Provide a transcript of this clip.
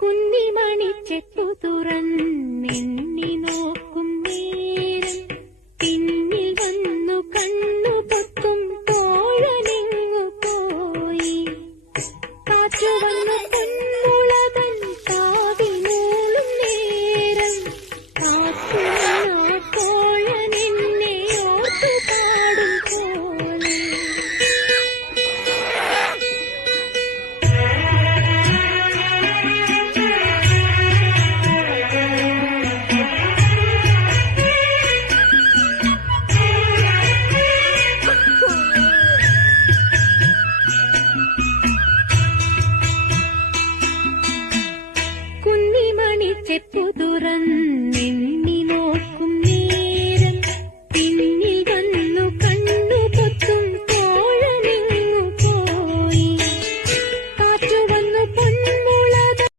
കുന്നിമണി ചെപ്പു തുറന്നെണ്ണി നോക്കും നേരം പിന്നിൽ വന്നു കണ്ണു പൊത്തും തോഴനെങ്ങു പോയി. കാറ്റു വന്നു പൊന്മുളതൻ കാതിൽ മൂളും നേരം കാത്തു വന്ന തോഴനെന്നെ ഓർത്തു പാടും പോലെ. കുന്നിമണി ചെപ്പു തുറന്ന്